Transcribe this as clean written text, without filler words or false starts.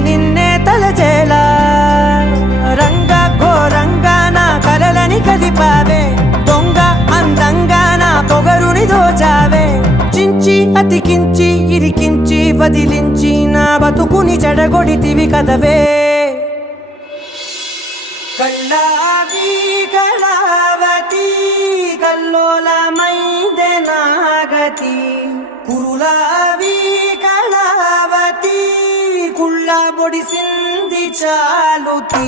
నిన్నే తలచేలా రంగ ఘోరంగా నా కలలని కదిపావే దొంగ అందంగా నా పొగరుని దోచావే చించి అతికించి ఇరికించి వదిలించి నా బతుకుని చెడగొడితివి కదవే కళ్ళావి కళావతి కల్లోలమైందే నాగతి కురులావి కళావతి కుళ్ళ బొడిసింది చాలుతి